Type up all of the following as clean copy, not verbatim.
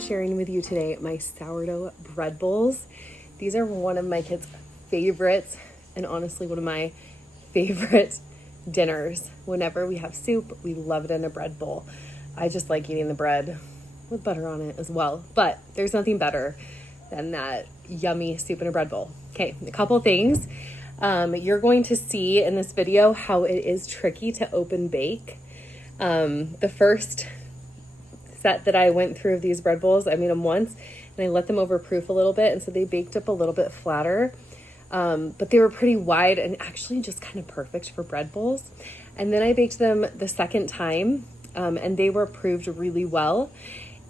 sharing with you today my sourdough bread bowls. These are one of my kids' favorites, and honestly one of my favorite dinners. Whenever we have soup, we love it in a bread bowl. I just like eating the bread with butter on it as well, but there's nothing better than that yummy soup in a bread bowl. Okay, a couple things. You're going to see in this video how it is tricky to open bake. The first set that I went through of these bread bowls, I made them once and I let them overproof a little bit, and so they baked up a little bit flatter, but they were pretty wide and actually just kind of perfect for bread bowls. And then I baked them the second time, and they were approved really well,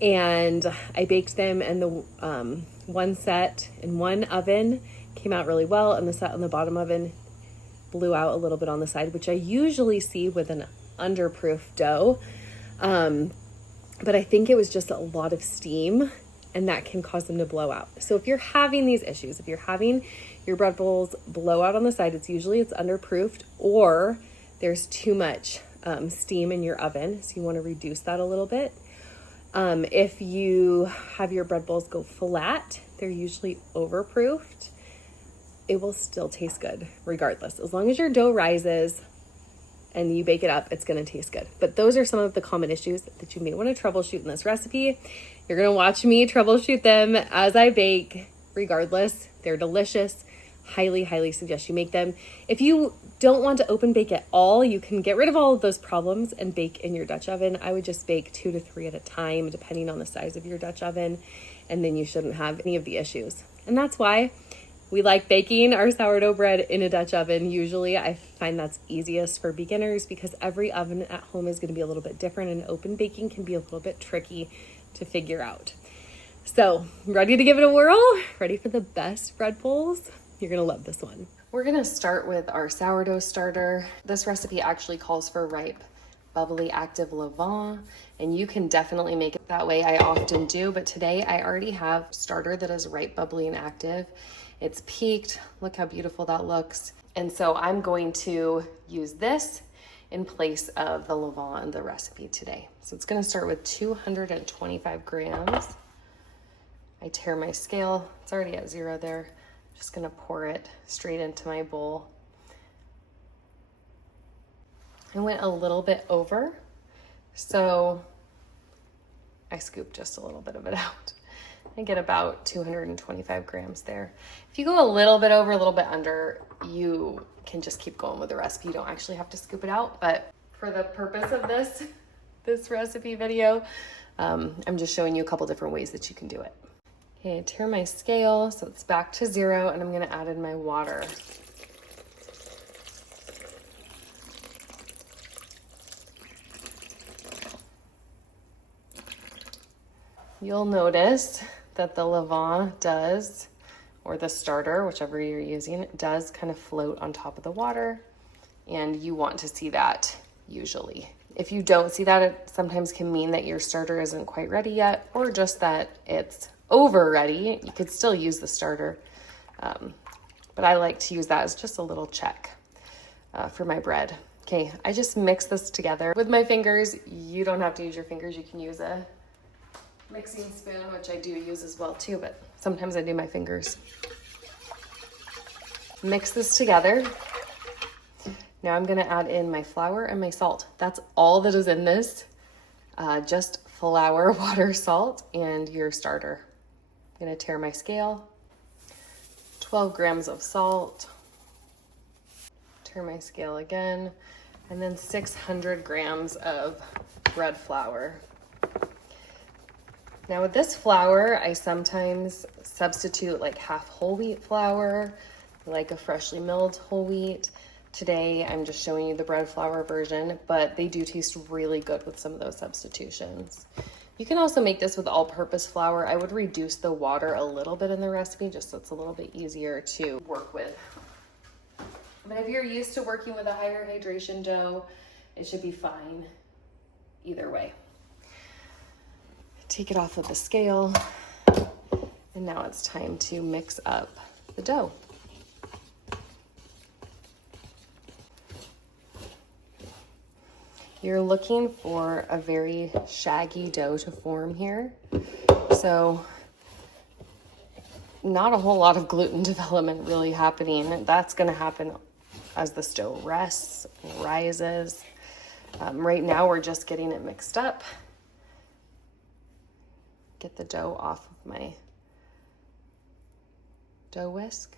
and I baked them, and the one set in one oven came out really well, and the set on the bottom oven blew out a little bit on the side, which I usually see with an underproof dough. But I think it was just a lot of steam, and that can cause them to blow out. So if you're having these issues, if you're having your bread bowls blow out on the side, it's underproofed, or there's too much steam in your oven. So you want to reduce that a little bit. If you have your bread bowls go flat, they're usually overproofed. It will still taste good regardless. As long as your dough rises and you bake it up, it's going to taste good. But those are some of the common issues that you may want to troubleshoot in this recipe. You're going to watch me troubleshoot them as I bake. Regardless, they're delicious. Highly, highly suggest you make them. If you don't want to open bake at all, you can get rid of all of those problems and bake in your Dutch oven. I would just bake 2 to 3 at a time, depending on the size of your Dutch oven, and then you shouldn't have any of the issues. And that's why we like baking our sourdough bread in a Dutch oven. Usually I find that's easiest for beginners because every oven at home is going to be a little bit different, and open baking can be a little bit tricky to figure out. So, ready to give it a whirl? Ready for the best bread bowls? You're going to love this one. We're going to start with our sourdough starter. This recipe actually calls for ripe, bubbly, active levain, and you can definitely make it that way. I often do, but today I already have starter that is ripe, bubbly, and active. It's peaked. Look how beautiful that looks. And so I'm going to use this in place of the levain in the recipe today. So it's going to start with 225 grams. I tare my scale. It's already at 0 there. I'm just going to pour it straight into my bowl. I went a little bit over, so I scooped just a little bit of it out. I get about 225 grams there. If you go a little bit over, a little bit under, you can just keep going with the recipe. You don't actually have to scoop it out, but for the purpose of this recipe video, I'm just showing you a couple different ways that you can do it. Okay, I tare my scale, so it's back to 0, and I'm gonna add in my water. You'll notice that the levain does, or the starter, whichever you're using, does kind of float on top of the water, and you want to see that usually. If you don't see that, it sometimes can mean that your starter isn't quite ready yet, or just that it's over ready. You could still use the starter, but I like to use that as just a little check for my bread. Okay, I just mix this together with my fingers. You don't have to use your fingers. You can use a mixing spoon, which I do use as well too, but sometimes I do my fingers. Mix this together. Now I'm gonna add in my flour and my salt. That's all that is in this. Just flour, water, salt, and your starter. I'm gonna tare my scale. 12 grams of salt. Tare my scale again. And then 600 grams of bread flour. Now with this flour, I sometimes substitute like half whole wheat flour, like a freshly milled whole wheat. Today, I'm just showing you the bread flour version, but they do taste really good with some of those substitutions. You can also make this with all-purpose flour. I would reduce the water a little bit in the recipe just so it's a little bit easier to work with. But if you're used to working with a higher hydration dough, it should be fine either way. Take it off of the scale, and now it's time to mix up the dough. You're looking for a very shaggy dough to form here. So not a whole lot of gluten development really happening. That's going to happen as the dough rests and rises. Right now we're just getting it mixed up. Get the dough off of my dough whisk.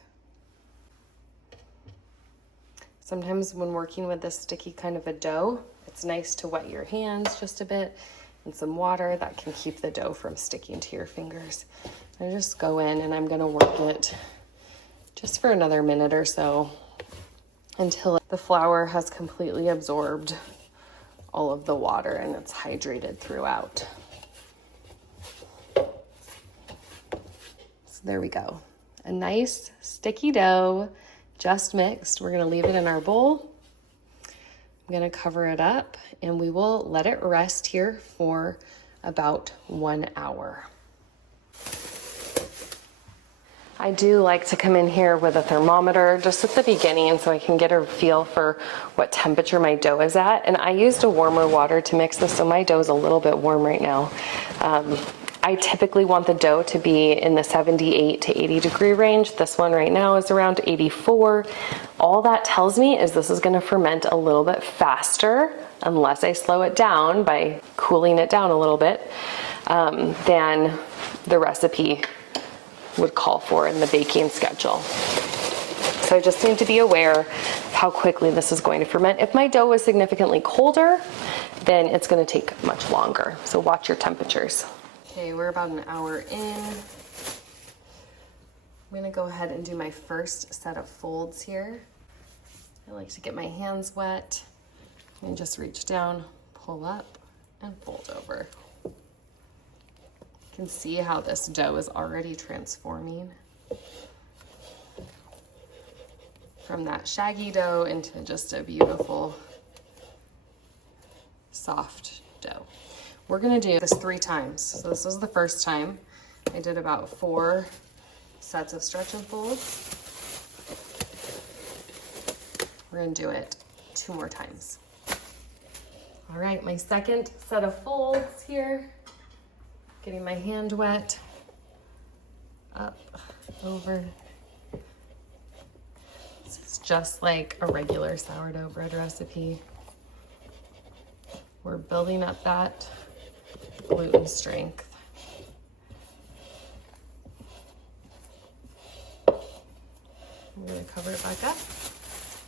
Sometimes when working with this sticky kind of a dough, it's nice to wet your hands just a bit in some water. That can keep the dough from sticking to your fingers. I just go in and I'm gonna work it just for another minute or so until the flour has completely absorbed all of the water and it's hydrated throughout. So there we go. A nice sticky dough, just mixed. We're gonna leave it in our bowl. I'm gonna cover it up and we will let it rest here for about 1 hour. I do like to come in here with a thermometer just at the beginning so I can get a feel for what temperature my dough is at. And I used a warmer water to mix this, so my dough is a little bit warm right now. I typically want the dough to be in the 78 to 80 degree range. This one right now is around 84. All that tells me is this is gonna ferment a little bit faster, unless I slow it down by cooling it down a little bit, than the recipe would call for in the baking schedule. So I just need to be aware of how quickly this is going to ferment. If my dough is significantly colder, then it's gonna take much longer. So watch your temperatures. Okay, we're about an hour in. I'm gonna go ahead and do my first set of folds here. I like to get my hands wet and just reach down, pull up, and fold over. You can see how this dough is already transforming from that shaggy dough into just a beautiful, soft dough. We're gonna do this 3 times. So this was the first time. I did about 4 sets of stretch and fold. We're gonna do it 2 more times. All right, my second set of folds here. Getting my hand wet, up, over. This is just like a regular sourdough bread recipe. We're building up that gluten strength. I'm gonna cover it back up,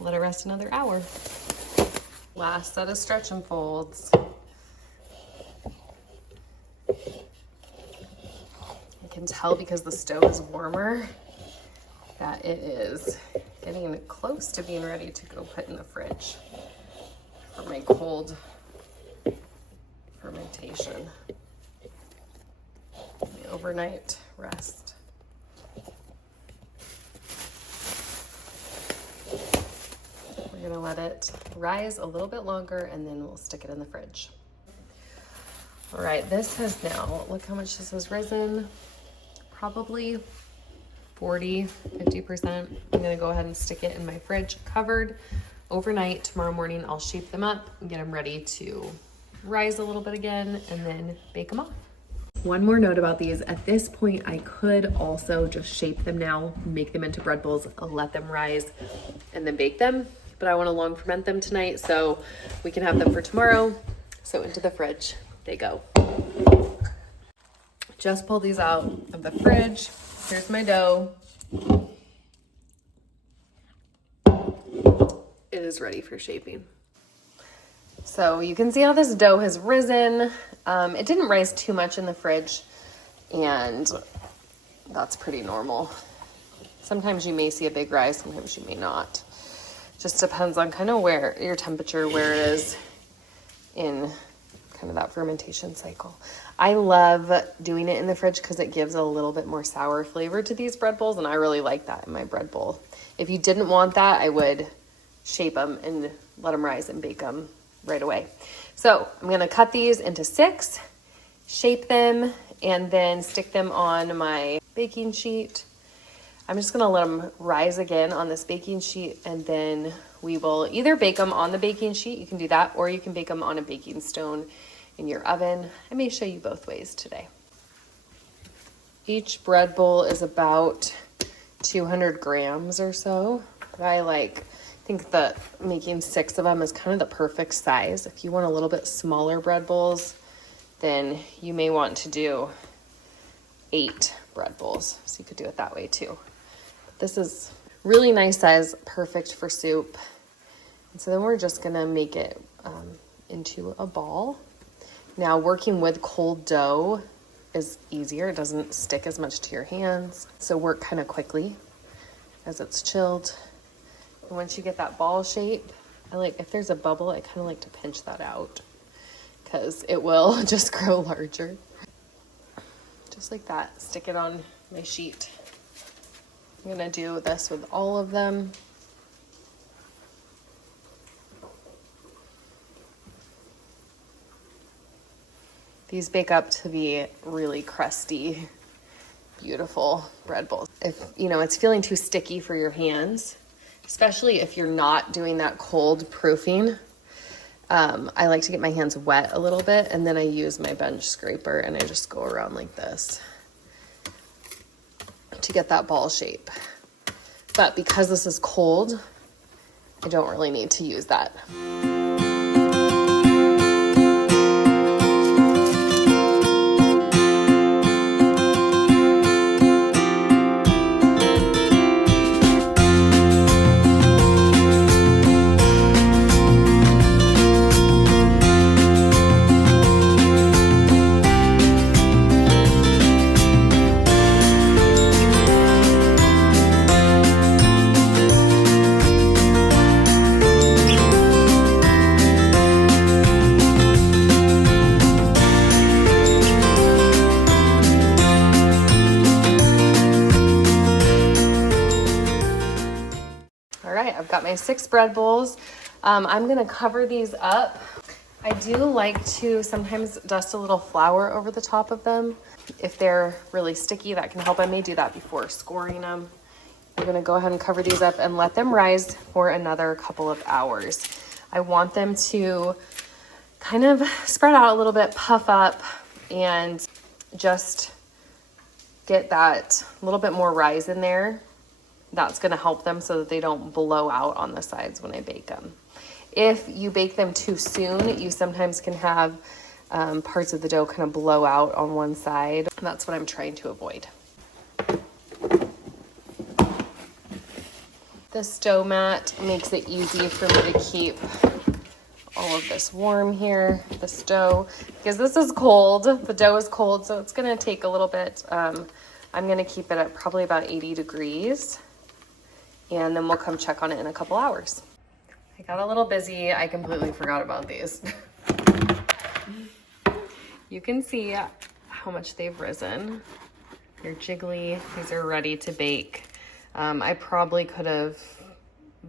let it rest another hour. Last set of stretch and folds. I can tell because the stove is warmer that it is getting close to being ready to go put in the fridge for my cold fermentation, my overnight rest. We're gonna let it rise a little bit longer and then we'll stick it in the fridge. All right, this has now, look how much this has risen. Probably 40, 50%. I'm gonna go ahead and stick it in my fridge covered overnight. Tomorrow morning, I'll shape them up and get them ready to rise a little bit again and then bake them off. One more note about these. At this point, I could also just shape them now, make them into bread bowls, let them rise and then bake them. But I want to long ferment them tonight so we can have them for tomorrow. So into the fridge they go. Just pull these out of the fridge. Here's my dough. It is ready for shaping. So you can see how this dough has risen. It didn't rise too much in the fridge, and that's pretty normal. Sometimes you may see a big rise, sometimes you may not. Just depends on kind of where your temperature, where it is in kind of that fermentation cycle. I love doing it in the fridge because it gives a little bit more sour flavor to these bread bowls, and I really like that in my bread bowl. If you didn't want that, I would shape them and let them rise and bake them right away. So I'm gonna cut these into 6, shape them, and then stick them on my baking sheet. I'm just gonna let them rise again on this baking sheet, and then we will either bake them on the baking sheet, you can do that, or you can bake them on a baking stone in your oven. I may show you both ways today. Each bread bowl is about 200 grams or so. I think that making 6 of them is kind of the perfect size. If you want a little bit smaller bread bowls, then you may want to do 8 bread bowls. So you could do it that way too. But this is really nice size, perfect for soup. And so then we're just gonna make it into a ball. Now, working with cold dough is easier. It doesn't stick as much to your hands. So work kind of quickly as it's chilled. And once you get that ball shape, if there's a bubble, I kind of like to pinch that out because it will just grow larger. Just like that, stick it on my sheet. I'm gonna do this with all of them. These bake up to be really crusty, beautiful bread bowls. If it's feeling too sticky for your hands, especially if you're not doing that cold proofing, I like to get my hands wet a little bit, and then I use my bench scraper and I just go around like this to get that ball shape. But because this is cold, I don't really need to use that. I've got my 6 bread bowls. I'm gonna cover these up. I do like to sometimes dust a little flour over the top of them. If they're really sticky, that can help. I may do that before scoring them. I'm gonna go ahead and cover these up and let them rise for another couple of hours. I want them to kind of spread out a little bit, puff up, and just get that little bit more rise in there. That's going to help them so that they don't blow out on the sides when I bake them. If you bake them too soon, you sometimes can have parts of the dough kind of blow out on one side. That's what I'm trying to avoid. This dough mat makes it easy for me to keep all of this warm here, this dough, because this is cold. The dough is cold, so it's going to take a little bit. I'm going to keep it at probably about 80 degrees. And then we'll come check on it in a couple hours. I got a little busy. I completely forgot about these. You can see how much they've risen. They're jiggly. These are ready to bake. I probably could have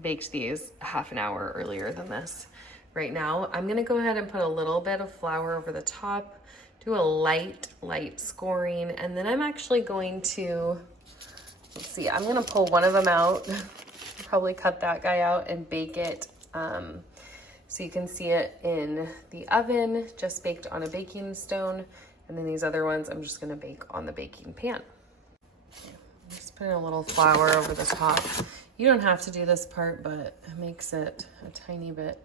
baked these half an hour earlier than this. Right now, I'm gonna go ahead and put a little bit of flour over the top, do a light scoring, and then I'm actually going to, let's see, I'm gonna pull one of them out, probably cut that guy out and bake it. So you can see it in the oven, just baked on a baking stone. And then these other ones, I'm just gonna bake on the baking pan. Just putting a little flour over the top. You don't have to do this part, but it makes it a tiny bit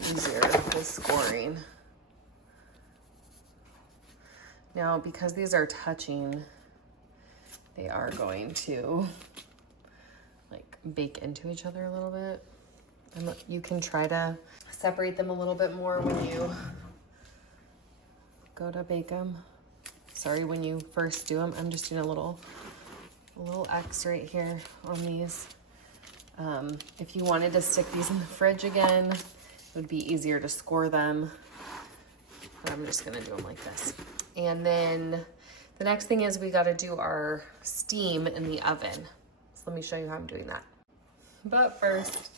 easier with scoring. Now, because these are touching, they are going to bake into each other a little bit. And you can try to separate them a little bit more when you go to bake them. Sorry, when you first do them, I'm just doing a little X right here on these. If you wanted to stick these in the fridge again, it would be easier to score them. But I'm just gonna do them like this. And then the next thing is we gotta do our steam in the oven. So let me show you how I'm doing that. But first,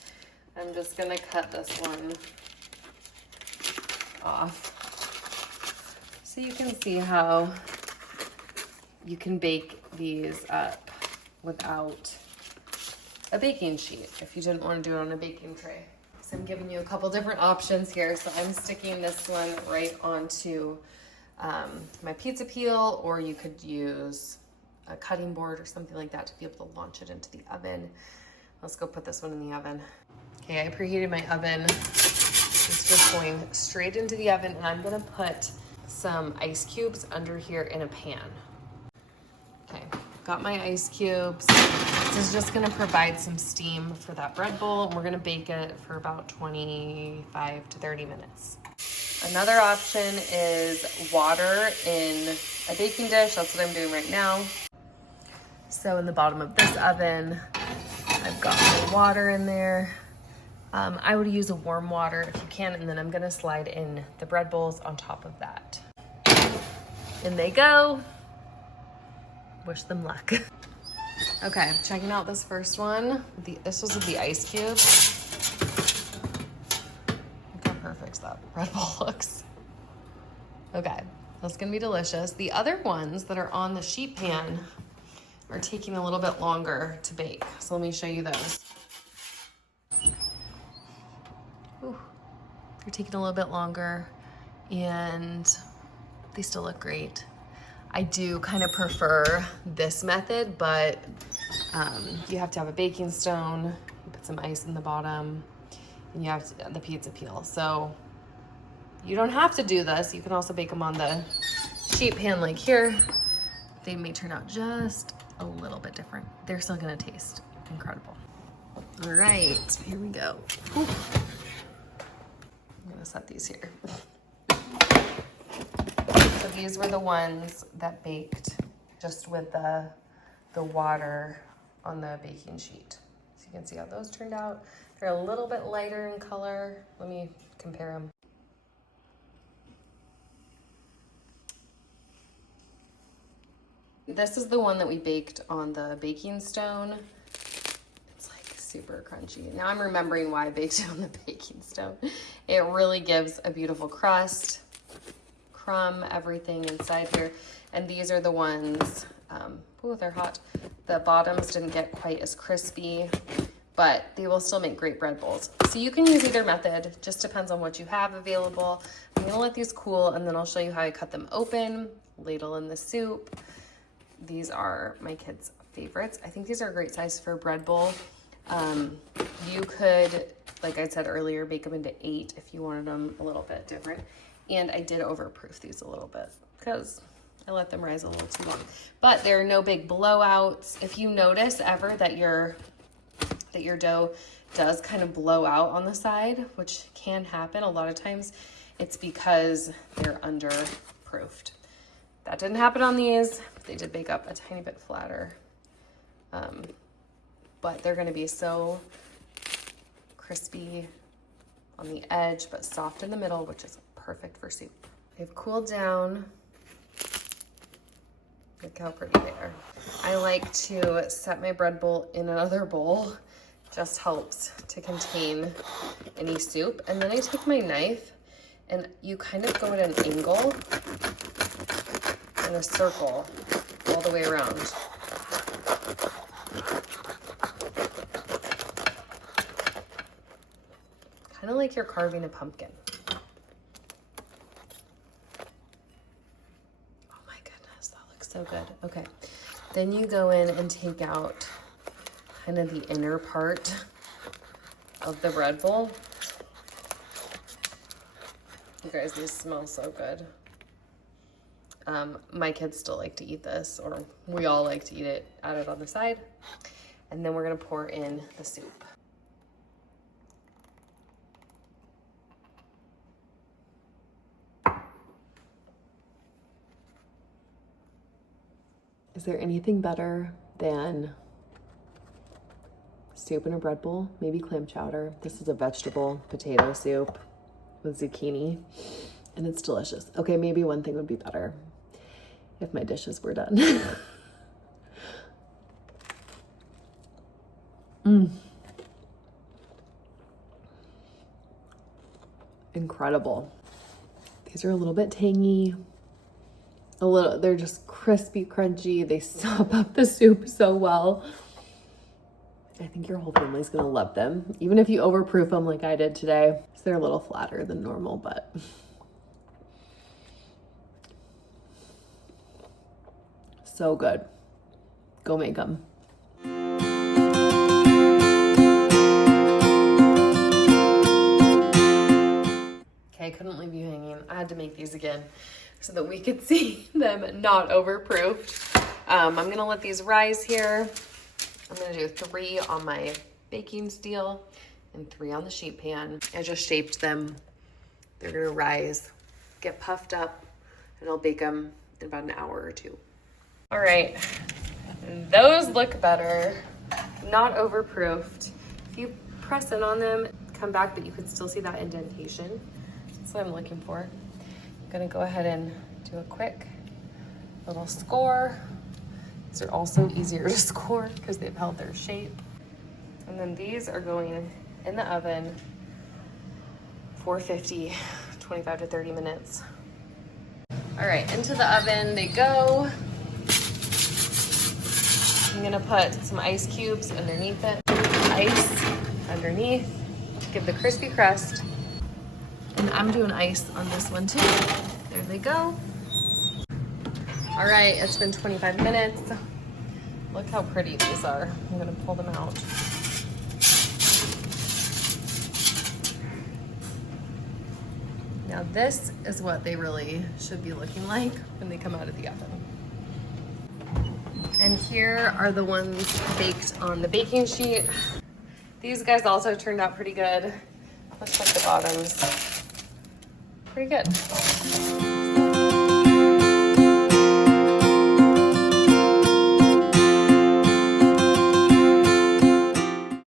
I'm just gonna cut this one off so you can see how you can bake these up without a baking sheet if you didn't want to do it on a baking tray. So I'm giving you a couple different options here. So I'm sticking this one right onto my pizza peel, or you could use a cutting board or something like that to be able to launch it into the oven. Let's go put this one in the oven. Okay, I preheated my oven. It's just going straight into the oven, and I'm gonna put some ice cubes under here in a pan. Okay, got my ice cubes. This is just gonna provide some steam for that bread bowl, and we're gonna bake it for about 25 to 30 minutes. Another option is water in a baking dish. That's what I'm doing right now. So in the bottom of this oven, I've got my water in there. I would use a warm water if you can, and then I'm gonna slide in the bread bowls on top of that. In they go. Wish them luck. Okay, checking out this first one. This was with the ice cubes. Look how perfect that bread bowl looks. Okay, that's gonna be delicious. The other ones that are on the sheet pan are taking a little bit longer to bake. So let me show you those. Ooh, they're taking a little bit longer, and they still look great. I do kind of prefer this method, but you have to have a baking stone, you put some ice in the bottom, and you have the pizza peel. So you don't have to do this. You can also bake them on the sheet pan like here. They may turn out just a little bit different. They're still gonna taste incredible. All right, here we go. Ooh. I'm gonna set these here. So these were the ones that baked just with the water on the baking sheet. So you can see how those turned out. They're a little bit lighter in color. Let me compare them. This is the one that we baked on the baking stone. It's like super crunchy. Now I'm remembering why I baked it on the baking stone. It really gives a beautiful crust. Crumb everything inside here, and these are the ones, oh, they're hot. The bottoms didn't get quite as crispy, but they will still make great bread bowls. So you can use either method, just depends on what you have available. I'm gonna let these cool, and then I'll show you how I cut them open, ladle in the soup. These are my kids' favorites. I think these are a great size for a bread bowl. You could, like I said earlier, bake them into 8 if you wanted them a little bit different. And I did overproof these a little bit because I let them rise a little too long. But there are no big blowouts. If you notice ever that your dough does kind of blow out on the side, which can happen a lot of times, it's because they're underproofed. That didn't happen on these. They did bake up a tiny bit flatter. But they're gonna be so crispy on the edge, but soft in the middle, which is perfect for soup. They've cooled down. Look how pretty they are. I like to set my bread bowl in another bowl. Just helps to contain any soup. And then I take my knife, and you kind of go at an angle in a circle all the way around. Kind of like you're carving a pumpkin. Oh my goodness, that looks so good. Okay, then you go in and take out kind of the inner part of the bread bowl. You guys, these smell so good. My kids still like to eat this, or we all like to eat it, add it on the side. And then we're gonna pour in the soup. Is there anything better than soup in a bread bowl? Maybe clam chowder. This is a vegetable potato soup with zucchini, and it's delicious. Okay, maybe one thing would be better if my dishes were done. Incredible. These are a little bit tangy. They're just crispy, crunchy. They sop up the soup so well. I think your whole family's gonna love them, even if you overproof them like I did today. So they're a little flatter than normal, but So good. Go make them. Okay, I couldn't leave you hanging. I had to make these again so that we could see them not overproofed. I'm gonna let these rise here. I'm gonna do 3 on my baking steel and 3 on the sheet pan. I just shaped them. They're gonna rise, get puffed up, and I'll bake them in about an hour or 2. All right, those look better, not overproofed. If you press in on them, come back, but you could still see that indentation. That's what I'm looking for. I'm gonna go ahead and do a quick little score. These are also easier to score because they've held their shape. And then these are going in the oven, 450, 25 to 30 minutes. All right, into the oven they go. I'm gonna put some ice cubes underneath it. Ice underneath, give the crispy crust. And I'm doing ice on this one too. There they go. All right, it's been 25 minutes. Look how pretty these are. I'm gonna pull them out. Now this is what they really should be looking like when they come out of the oven. And here are the ones baked on the baking sheet. These guys also turned out pretty good. Looks like the bottoms. Pretty good.